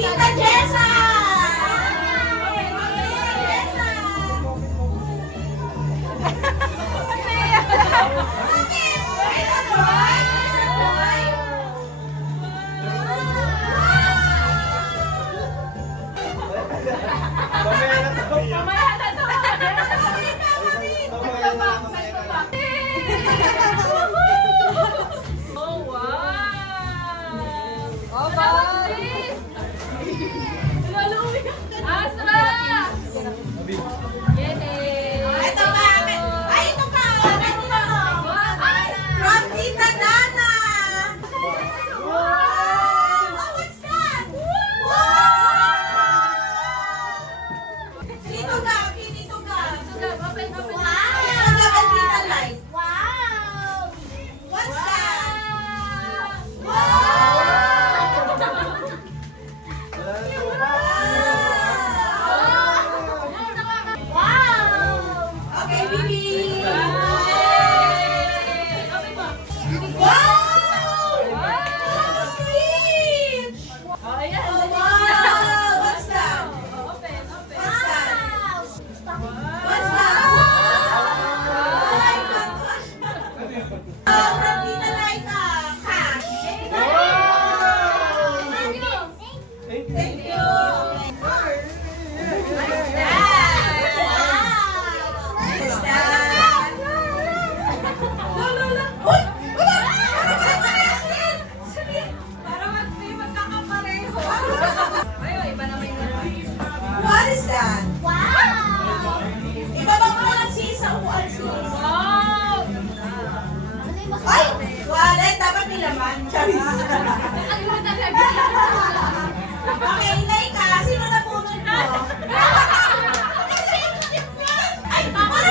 Tita Jessa! Okay, Inay ka. Sino na punod mo? Ay, mama na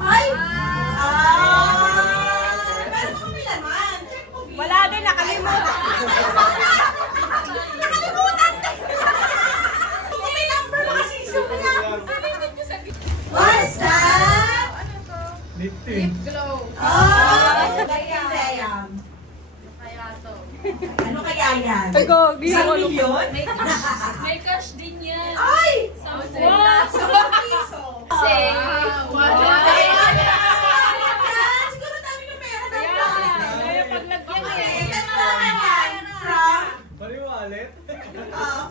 Ay! Meron mo kami laman. Check mo, B. Wala din, nakalimutan. Nakalimutan! May number mo kasi sa mga. What's that? Lip Glow. Oh! Sayang. Kaya to. Ano kaya yan? Ego, di Isang ko milyon? May cash din yan. Ay! Wow! 10 piso. Say, Ay, siguro dami ng pera ng wallet. Kaya paglagyan Okay, eh. ito naman yan. From? Pari wallet? From?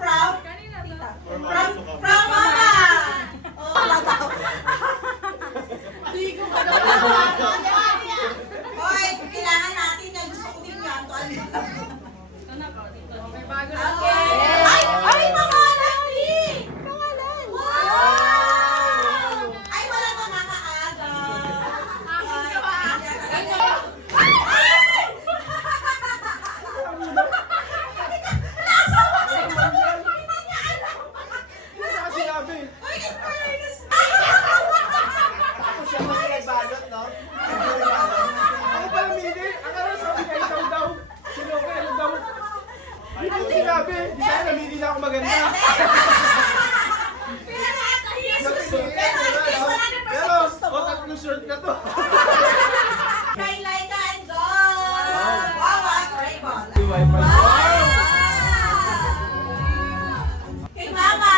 From mama! Oh, Ligo ka na. Hoy, kailangan natin yan. Gusto ko din yan. Ito na po, dito. May bago na. Okay. Ay, pangalan, B! Pangalan. Wow! Ay, wala makakaaga. Nasa kasi sinabi? Ay, in fairness. Ako siya mga nagbalot, no? Ako pala, Mili. Akala sabi niya, ikaw daw. Sino ko, ano daw? Hindi ko sinabi. Di sana namili na ako maganda. Pero, otat yung shirt na to. Kay Laika and Gold. Wow, tribal. Wi-Fi. Kay Mama.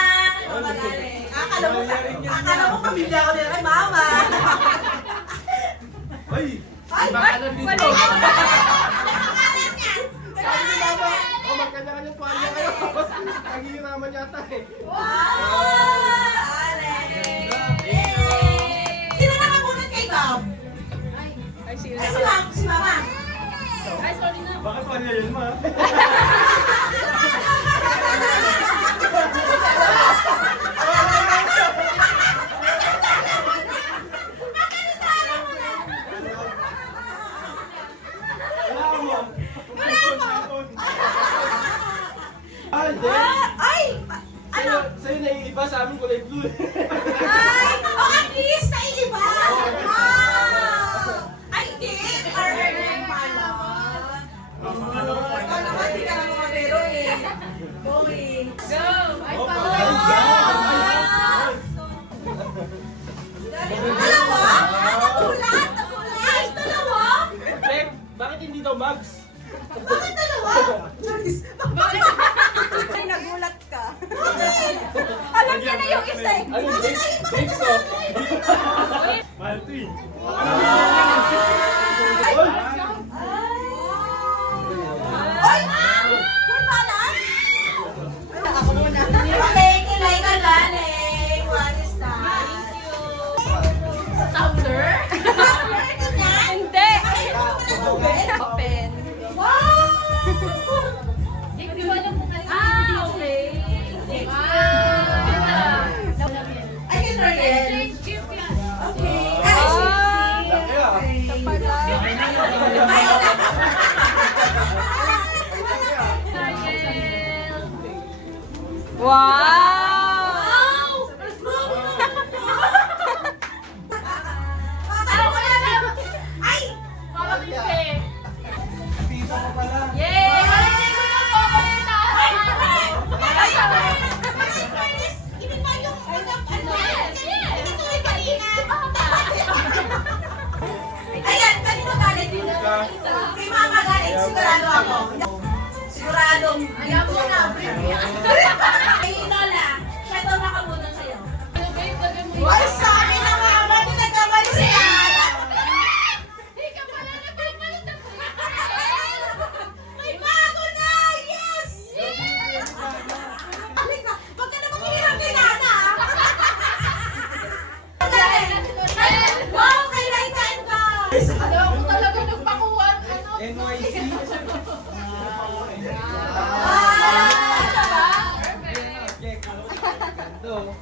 Akala mo pamilya ko nila kay Mama. Ay! Ay, Bakalan dito. ano pangalan niya? Sabi ni Mama, oh, magkanya-kanya tuwalya kayo. Naghihiraman yata eh. Wow! Ale! Sino nakapunod kay Bob? Ay, sino Ay, si Mama. Ay, sorry na. Bakit tuwalya yun, ma? Wala mo. Ah, hindi. Ay! Sa'yo naiiba, sa amin kulay blue. Ay! Oh, at least naiiba! Ay, hindi! Partner yung pala. Ikaw naman, di ka naman meron eh. Going. Go! Ay, Oh, pa! ay, Alam mo, steak. Ano, drinks oh. Mahal to eh. Oy! Uy, paano? Ako muna. Okay, kilay ka galing. What is that? Tumbler? Tumbler ka niyan? Hindi. Ay, ito pa na tubig. Open. Wow! Hindi ko alam kung ano. Okay. I can try it. Gift yan. Okay. Laki ah. Wow! Ay! Pizza ko pala. Yay! Ayan, kanino galit? Kay Mama galit, sigurado ako. Siguradong alam mo na. Kay Lola, siya daw nakabunan sa'yo. Ay, sabi na Mama, di nagkamali siya. May bago na! Yes! Halika, wag ka na maghihirap kay Nana. Wow, kay Laika and guys! Alam ko talaga nagpakuhan. NYC.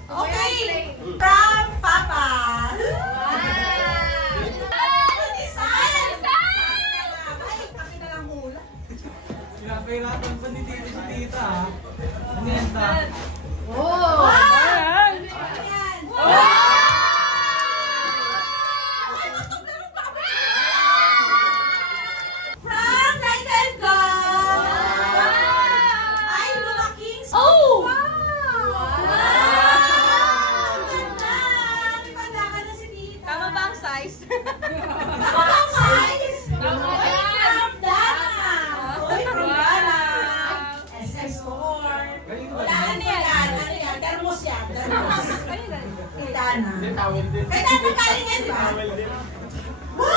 Okay, from Papa. Design! Ay, kami na lang muna. Pinapahirapan pa ni Tito si Tita ah. Ano yan ta? Oh! Ayan. Wow! Ay, magtublaro pa kami. From Laika and guys! Ay, lumaking. Oh! Wow! Ganda! May pandakan na si Tita. Tama ba ang size? Tama ang size? Tama Oy, yan. from Dana! Oy, from Dana! SS Store! Wala, ano yan? Ano yan? Termos yan. Termos. Kay Dana. Hindi, towel din. Kay Dana galing yan, di ba? Towel din. Wow!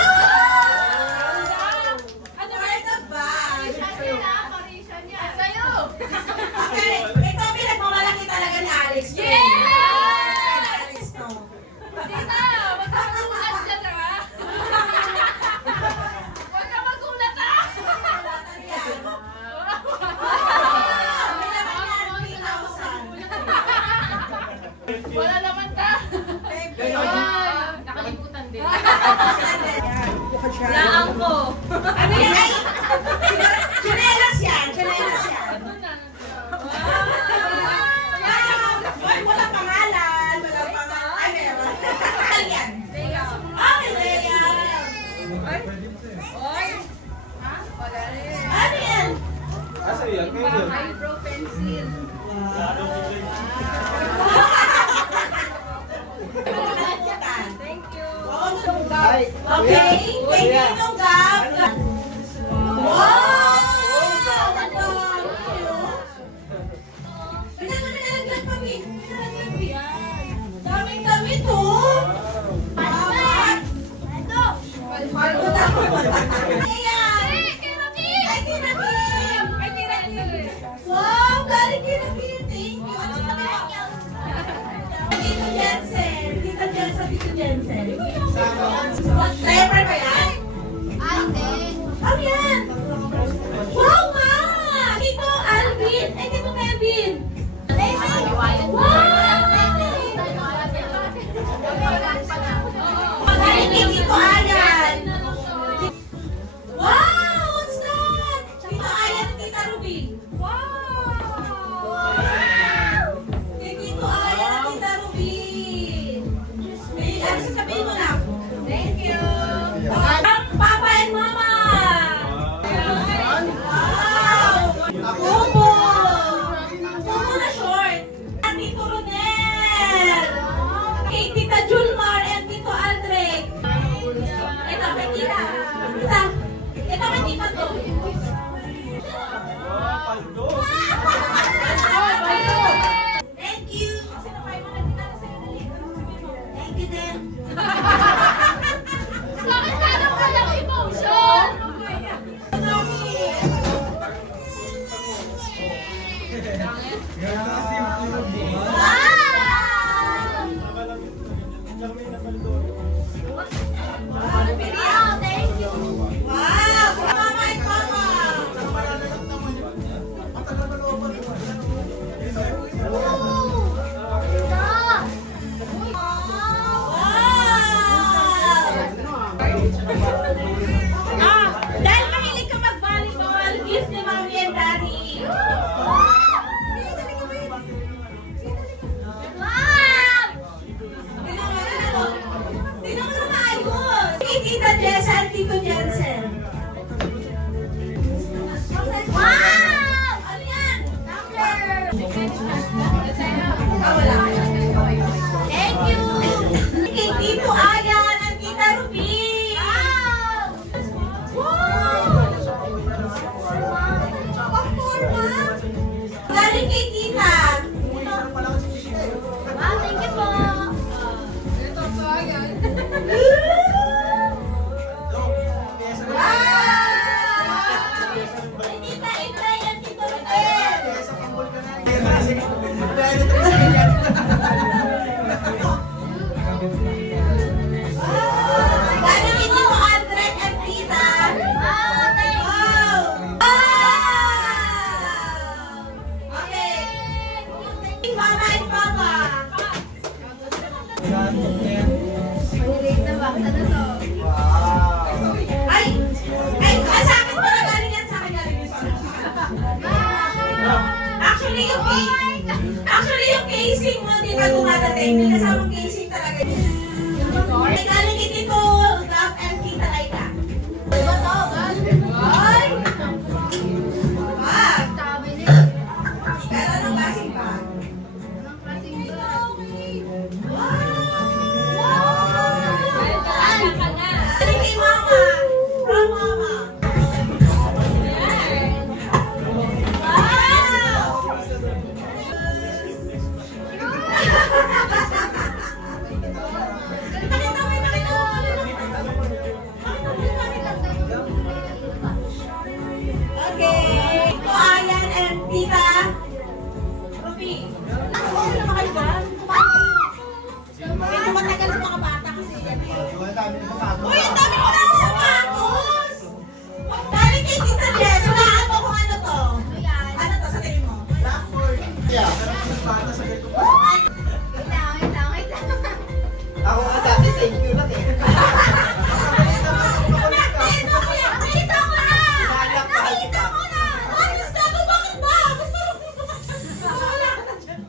Ano For the bag. Parishan niya. Sa'yo! Okay, ito pinagmamalaki talaga ni Alex. to. Yeah! Alex to. Tita! Huwag ka magulat dyan ha! Huwag ka magulat ha! Yan. May laman yan, 3,000. Wala naman ta! Thank Ganun. you. Nakalimutan din. Laan ko. Ano yan? Ay! Chinelas yan. Chinelas yan. Wow! Wala pangalan. Wala pangalan. Ay, meron. Ano yan? Okay, Leia. Ano yan? Asa yan? Ngayon yun. Eyebrow pencil. Thank you. Okay, thank you, Nong Gab. Wow! Ang dami nalaglag pa, Mi. Daming damit, oh. Marco daw. Ayan. Ay, Kirakim. Wow, galing Kirakim. Thank you. Ano sa kanya? Tito Jensen. Tito Jensen, Tito Jensen. Diaper ba yan? Ano yan? Wow, ma! Tito Alvin. Ay, Tito Kevin. Wow! Magaling kay Tito Ayan. Wow! What's that? Tito Ayan at Tita Ruby. Wow! Kay Tito Ayan at Tita Ruby. May ano sasabihin mo na? Thank you din. Bakit parang walang emotion? Wow, thank you. Wow, mama and papa. Dahil mahilig ka mag-volleyball, gift ni Mommy and Daddy. Tingnan mo na maayos. Kay Tita Jessa at Tito Jensen. Wow! Ano yan? Wala. Thank you! Kay Tito Ayan at Tita Ruby. Wow! Galing kay Tita. Wow, thank you po. Wow! Ay, Tita Inday at Tito Rodel. Galing kay Tito Aldred at Tita. Wow, thank you. Wow! Okay. Mama and Papa. Ay! Ay, sa akin pala galing yan. Sa akin galing yan. Actually, yung casing mo, di ba dumadating? May kasamang casing talaga yun. Ay, galing kay Tito Gab and Tita Laika. Ay! Bag! Pero anong klaseng bag? Galing kay Mama. From Mama. Okay. Ito, Ayan and Tita Ruby. Ako naman kayo ba? Medyo matagal sa mga bata kasi yan. Uy, ang dami ko lang sa sapatos! Galing kay Tita Jess. Hulaan mo kung ano to. Ano to sa tingin mo? Ako nga dati, thank you lang eh. Nakita ko na! Nakita ko na! Ayos na to, bakit ba? Wala ka na dyan.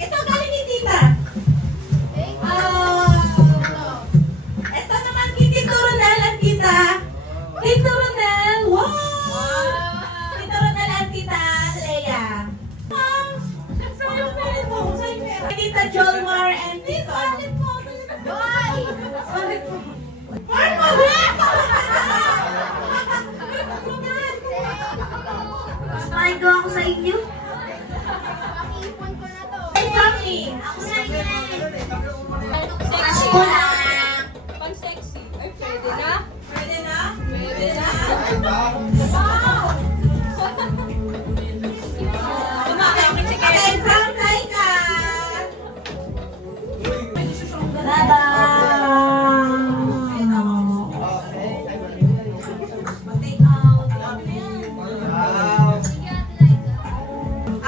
Ito galing ni Tita. Ito naman kay Tito Ronel at Tita. Tito Ronel, wow! Tito Ronel at Tita Leia. Saan yung pera mo? Saan yung pera? Tita Jolmar and Tito. Salit mo. Salit mo. Marco! Marco ako sa inyo. Ay, Tommy! Ako sa inyo. Ako lang. Pang sexy. Ay, pwede na? Pwede na? Pwede na? Wow! Wow! Okay, from Laika.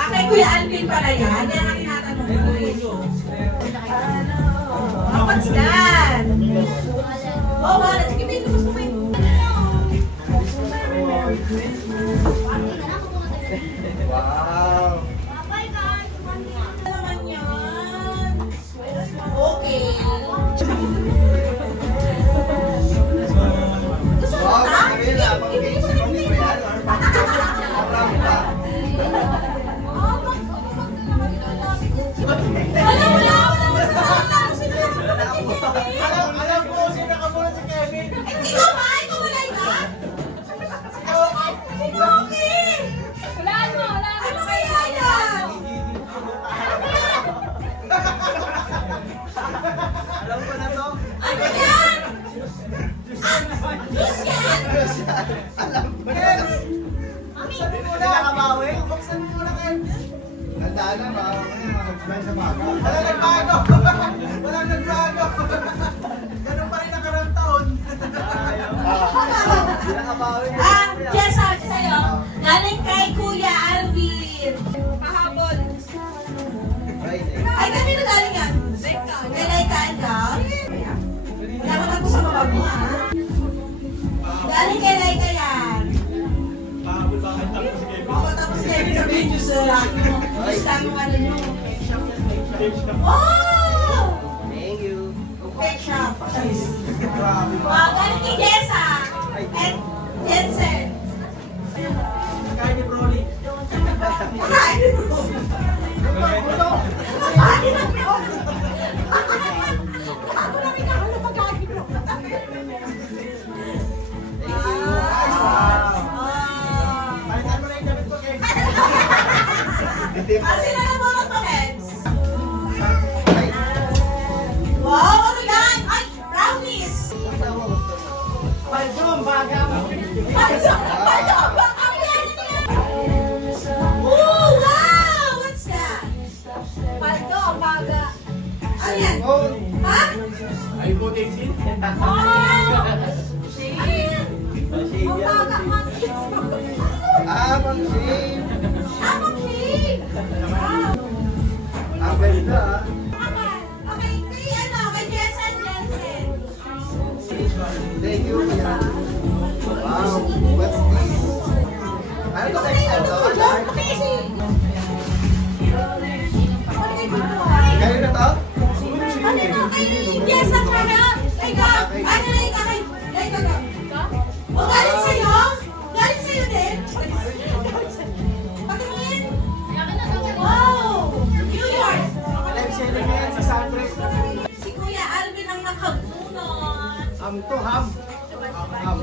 Okay, Kuya Alvin pala yan. Yan ang tinatanong ko eh. Oh, what's that? Oh, wallet. Sige, may gusto mo yun. Wow! Ano naman yan? Okay. Gusto mo Wow, ta? magaling na. Pag-ibig sa mga ba yan? Marami pa. Wala. Alam ko sino nakamulat si Kevin. Ikaw ba? Ikaw wala ka? Sino? Buksan mo muna. Nakabawi. Buksan mo muna kayo. Tandaan na, mag-blind sa baga. Wala nagbago. Wala nagbago. Ganun pa rin nakarang taon. Hindi nakabawi. Yes, sabi sa'yo. Galing kay Kuya Alvin. Kahapon. Ay, kanino galing yan? Kay Laika ikaw? Dapat ako sa mga mo, ha? Galing kay Laika yan. Oo, tapos Kevin sabihin nyo sa gusto mo ano nyo. Oh! Thank you. Pet shop. Grabe. Galing kay Jessa. And Jensen. Kaya ni Broly. Ay, bro. Ay, bro. Ako lang ikaw na mag-agi, bro. Palitan mo na yung damit ko, Kevin. Sino na mga paheds? Wow, ano yan? Ay, brownies! Palsong, baga. Pardon, baka yan! Oh, wow! What's that? Paldo, baga. Ano yan? Ha? Ay, puting sin. Oh! Ang baga, matis. Pang-sin. Apple cake! Ang ganda, Okay, kay ano, kay Jessa and Jensen. Thank you. Wow. What's this? Ano to next time to? Kayo na to? Live selling na yan sa Sandre. Ham to, ham. Ham.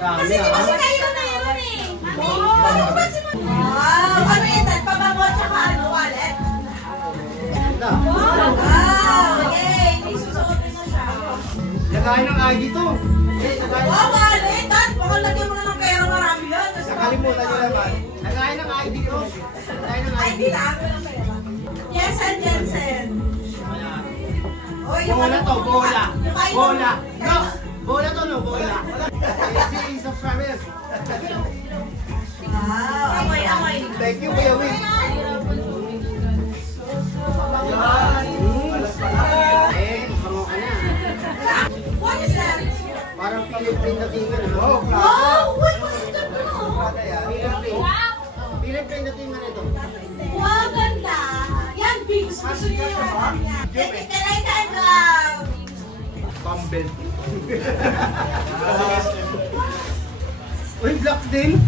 Kasi di ba si Cairo na yun eh? Wow! Ano yan? Pabango at saka ano, wallet? Ganda. Wow! Yay! May susuotin na siya. Lagayin ng ID to. Wow, wallet! Dad, baka lagyan mo na ng pera marami yan. Tapos Nakalimutan nyo naman. Lagayin ng ID to. Lagayin ng Ay, ID. di lang. Walang pera. Yes, and Jensen. Oy, yung Bola ano to, mo, bola. yung kain mo. Bola. No! Bola to, no? Bola. Si subscriber. Wow, amoy. Thank you, Kuya Will. Bango ka na. What is that? Parang Philippine datingan. Oh, Wow! Uy, pakita mo. Plata yan. Philippine datingan ito. Wow, ganda. Yan, big. Gusto niyo yan. Kalay ka ka. Bumble. Uy, black din?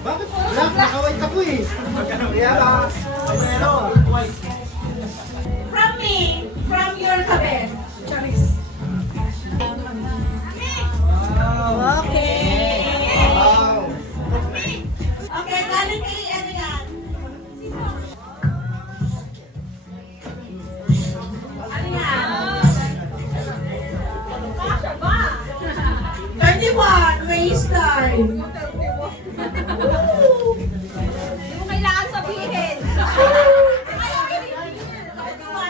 Bakit black? Naka-white ako eh. Kaya ba? Pero, From me, from your kabit. Charis. Okay. wow. Okay, galing kay ano yan? Ano yan? Kasha ba? 31, race time. Hindi mo kailangan sabihin. Ayaw, 31,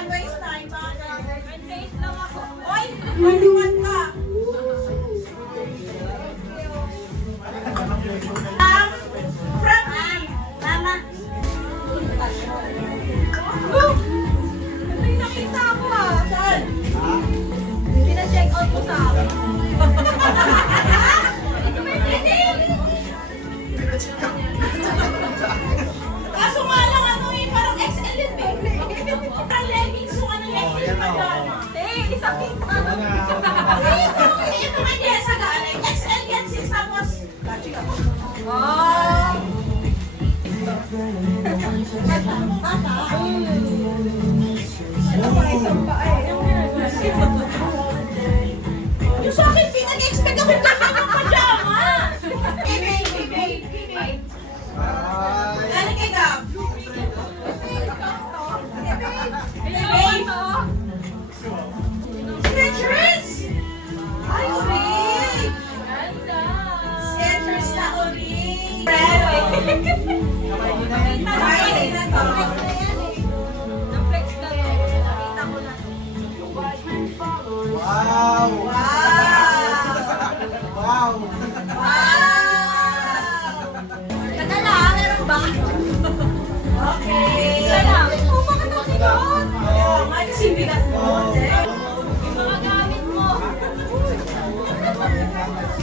race time. Bakit? Face lang ako. Oy, 21 ka. From me, Mama. Oh! Ito yung nakita ko ah. Saan? Pina-check out mo sa akin. Ito may tinig. Ay, na to. Na-flex na to. Nakita ko na to. Wow! Wow! Wow! Wow! Ganda lang, meron ba? Okay. Isa lang. Oh, bakit ang sigot? Oo, nga kasi bigat mo. Yung mga gamit mo.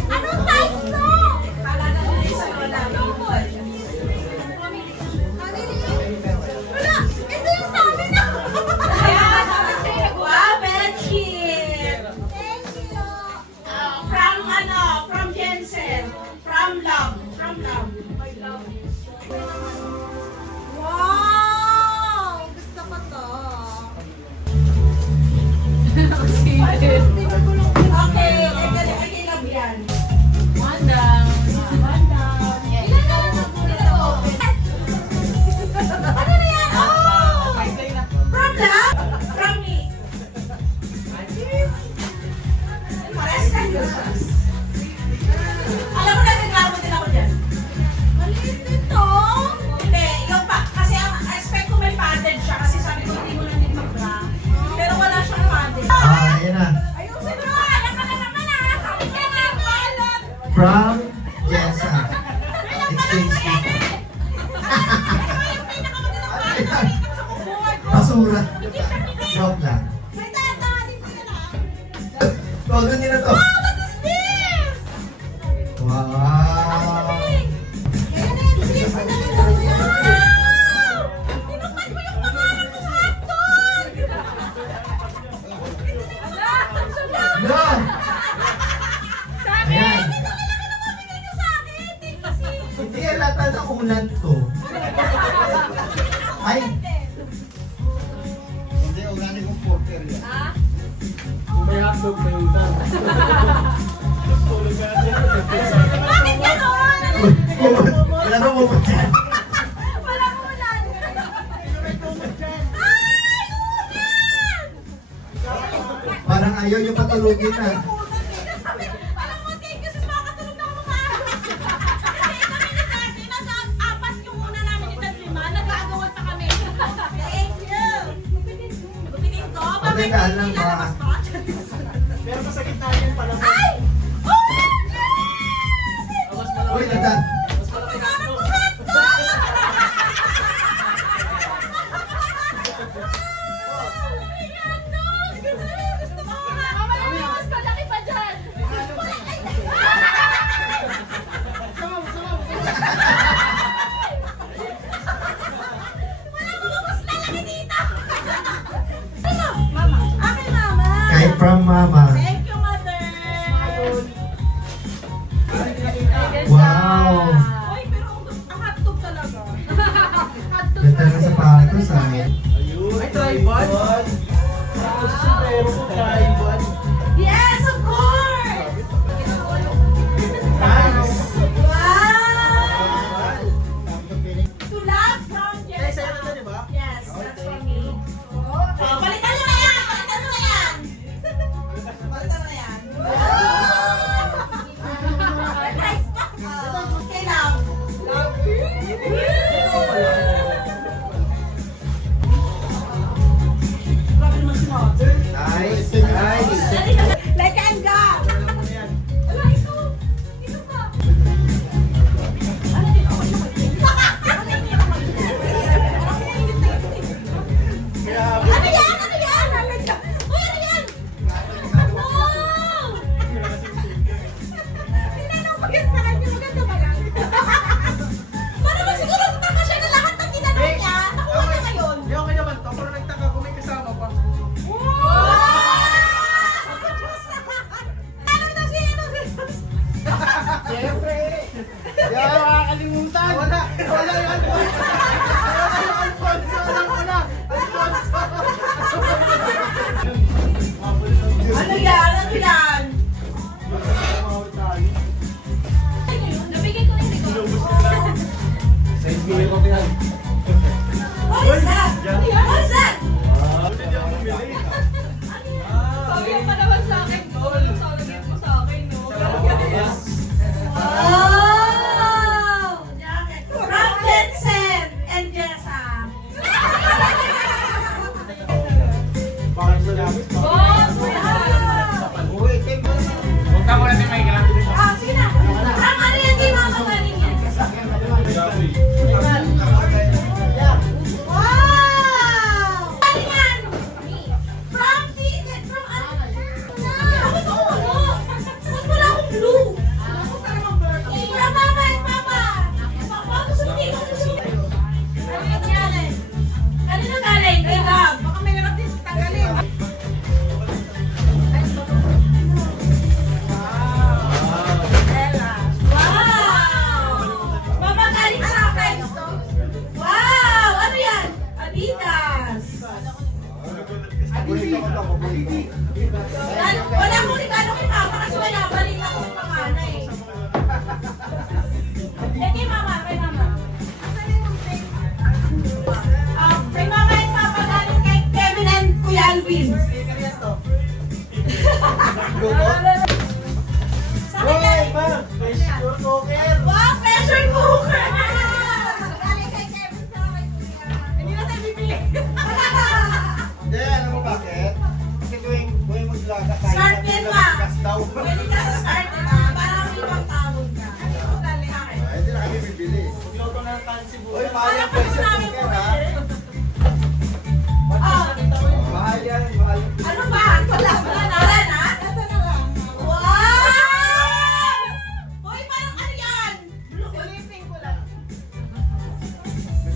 Anong size to? Kala na nila sa lola. Wala, ito yung sa amin na. Ayan, dapat kayo. Wow, bedsheet. Thank you. From Jensen. From Love. Wow! Gusto ko to. Okay, I love yan. Ilan na lang ito? Ano na yan? Oh! From Love? From me. Pares kayo. Alam mo na, naglaban din ako dyan. Maliit nito. Hindi, yung pa, kasi ang expect ko may padded siya kasi sabi ko hindi mo lang din mag-bra. Pero wala siyang padded. Ah, ayan na. Ayusin mo! Alam ka na naman ah! Kami ka na! Paalam! From Jessa. Exchange gift. Basura. Joke lang. May dadaanin ko yan ah! Todo niyo na to. What is this? Wow! Kaya na yan, sis! Wow! Tinupad mo yung pangarap ng hotdog! No! Ayan. Bigay niyo sa akin! Thank you, sis! Hindi halata na ulan to. Ay! Hindi, ulan yung porter yan. May hotdog, may utang. Tulog ka na dyan. Bakit ganon? Uy, wala na mo ba dyan? Walang ulan! Parang ayaw yung patulugin na. Alam mo, thank you, sis, makakatulog na ako maaari. Kasi kami ni Tati, nasa apat yung una namin ni Tati Lima, nag-aagawan pa kami. Thank you! Gupitin ko? Bakit Teka lang, hindi lalabas ba? pa? Pero sa gitna yan pala. Ay! Oh! Mas malaki. Uy, nagdan. Mas malaki na ito. Mas malaki pa dyan. Mama. Akin, mama. Kahit from mama. Thank you, mother. Wow! Uy, pero ang hotdog talaga. Ganda na sapatos ah. Ayun. Ay, tripod. Tapos pero ko tripod. Yes, of course! Nice. Wow! To love from Ay, Jessa. sa'yo na to, di ba? Yes, that's for me. Oh, palitan mo na yan! Palitan mo na yan! Palitan mo na yan. Nice pa! Okay, love. Grabe naman si mother. Nice! Nice! Like and go! Wala, ito. Ito pa. Grabe. Ano yan? Ano yan? Uy, ano yan? Wow! Tinanong ko yan sa kanya. Maganda ba yan? Para ba siguro tama siya na lahat ng tinanong niya? Nakuha niya ngayon. Yung okay naman to, pero nagtaka ko may kasama pa. Wow! Ano na siya? Siyempre. Di ako makakalimutan. Wala. Wala yung Alfonso. Wala yung Alfonso. Wala. Alfonso. Ano yan? Ano yan? Nabigay ko yung ito. Sa ibigay ko yan. What is that? What is that? Hindi ako bumili. Sabi pa naman sa akin, no? Anong salagin mo sa akin, no? Yes. Oh! From Uy, mahal yung pressure cooker, ha? Mahal yan, mahal. Ano ba? Wala na. Wala na? Wow! Hoy, parang ano yan? Silipin ko lang.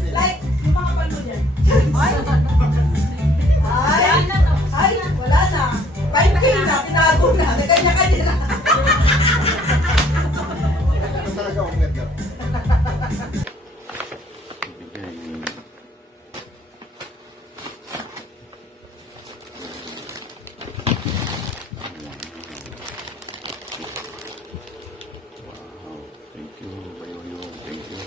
Like, yung mga palo dyan. Ay! Ay! Wala na. 5K na, tinago na. Kanya-kanya na. Ito talaga ang ganda. Thank you, Bayoyo. Thank you.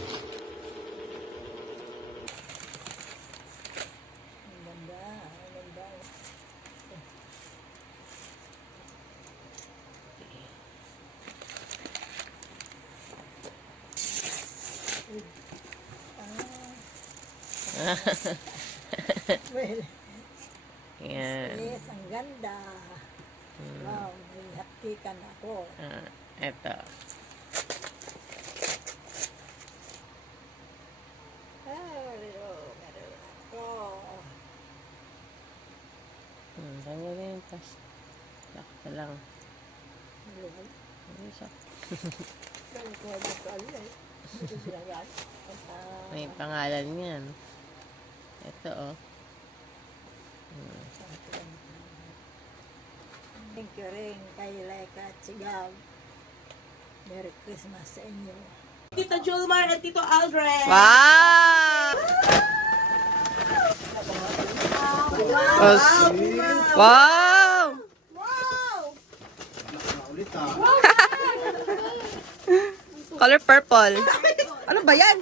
Yan. Yes, ang ganda. Wow, may haptikan ako. Eto. Meron ako. Kanya rin. Tapos, lakta lang. Meron Ano siya? ko dito alay. Dito sila yan. May pangalan yan. Ito, oh. Thank you rin kay Laika at Sigaw. Merry Christmas sa inyo. Tito Julmar at Tito Aldred. Wow! Wow! Ulit, ha? Color purple. Ano ba yan?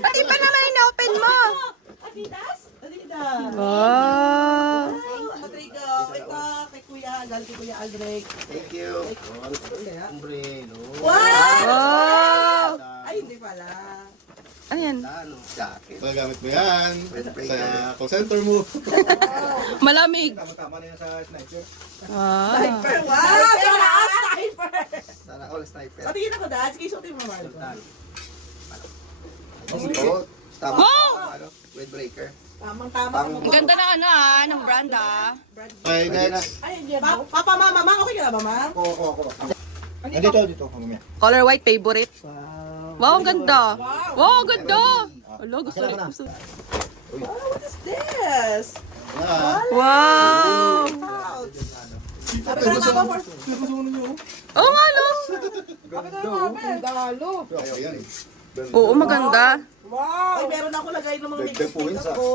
Pati pa naman in-open mo. Adidas? Adidas. Wow! Rodrigo, ito kay Kuya, galing kay Kuya Aldred. Thank you. Hombre, no? Wow! Wow! Ay, hindi pala. Ano yan? Ano? Jacket. Magagamit mo yan Breaker. sa call center mo. Malamig. Tama-tama na yan sa sniper. Wow! Wow! Sana sniper! Sana all sniper. Sa tingin ako, Dad. Sige, suotin mo, Marco. Ito, tama. Ano? With breaker. Tamang-tama. Pang- Ang ganda ng ng brand Okay, next. Ay, hindi ba? Papa, mama, mama, okay ka na ba, ma'am? Ako. Dito. Mamaya. Color white favorite. Wow, ang ganda. Wow, ang ganda. Alo, gusto ko. Oh, what is this? Wow! Sabi ko na nga ba, Oo nga, no? Ayaw yan eh. Oo, maganda. Wow! Ay, meron ako lagay ng mga Dagdag po lipstick sa- ako.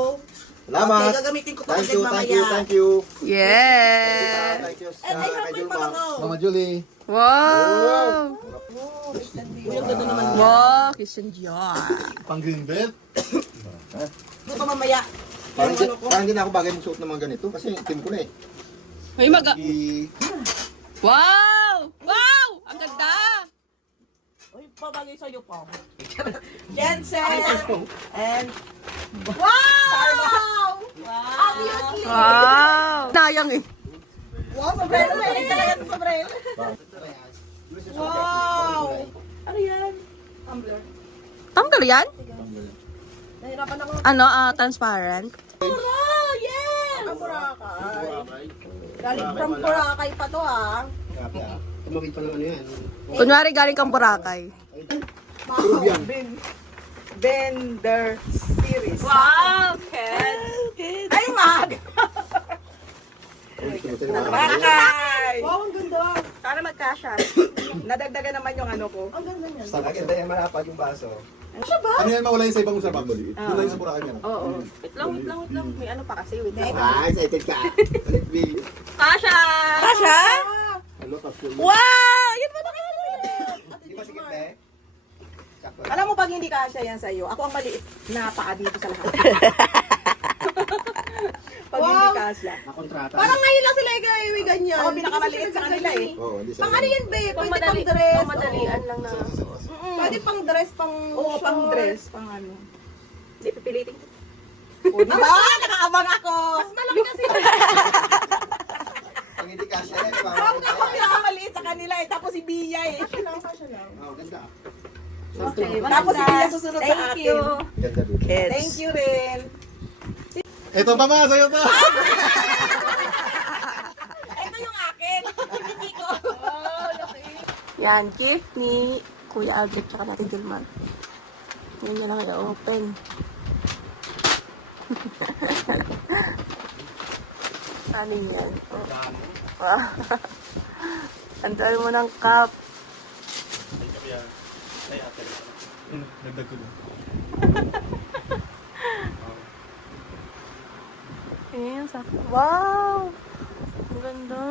Salamat. Okay, gagamitin ko pa agad mamaya. Thank you. Yeah! Thank you. And I have my pabango. Mama Julie. Wow! Uy, ang ganda naman. Wow, Christian Dior. Pang green belt. Ito pa mamaya. Parang hindi na ako bagay magsuot ng mga ganito kasi team ko na eh. May Wow! Wow! Ang ganda! Uy, pabagay sa'yo pa. Jensen! And... Wow! Obviously! Wow! Nayang eh. Wow, sobrero. Mahilig talaga sa sobrero. Wow! Ano yan? Tumbler. Tumbler yan? Nahirapan ako. Ano, transparent? Wow! Yes! Ang Boracay. Galing from Boracay pa to, ah. Tumakit pa ng ano yan. Kunwari galing kang Boracay. Bender series. Wow, Ken! Ay, mag! Bakay! Wow, ang ganda. Sana magkasya. Nadagdagan naman yung ano ko. Ang ganda niya. Maganda yan, malapad yung baso. Ano yan mawala yung sa ibang usapang maliit? Doon lang yung sa Boracay yan. Oo. Wait lang. May ano pa kasi. Wait lang. Ah, excited ka. Balik, B. Kasha! Kasha? Hello, Kapsul. Wow! Yan pa ba kayo? Di ba sikip na eh? Sakto. Alam mo pag hindi kasha yan sa'yo, ako ang maliit na paa dito sa lahat. Pag hindi kasha. Nakontrata. Parang ngayon lang sila i ganyan. Ako pinakamaliit sa kanila eh. Oo, hindi Pang ano yan, babe? Pwede pang dress. Pang madalian lang na. Pwede pang dress, pang Oo, short. pang dress, pang ano. Hindi, pipilitin ko. O, diba? Nakaabang ako. Mas malaki kasi. Pag hindi kasya yan, Ako pinakamaliit sa kanila eh, tapos si Bia eh. Kasha lang. Oo, ganda. Okay, Tapos hindi niya susunod sa Thank akin. you. Ganda dito. Kids. Thank you rin. Ito pa ba? Sa'yo to. Ito yung akin. Hindi ko. Yan, gift ni Kuya Albert tsaka natin Dilmar. Yan niya lang i-open. Ano yan? Oh. Wow. Ang dami mo ng cup. Nagdag ko lang. Ayan, sakto. Wow! Ang ganda.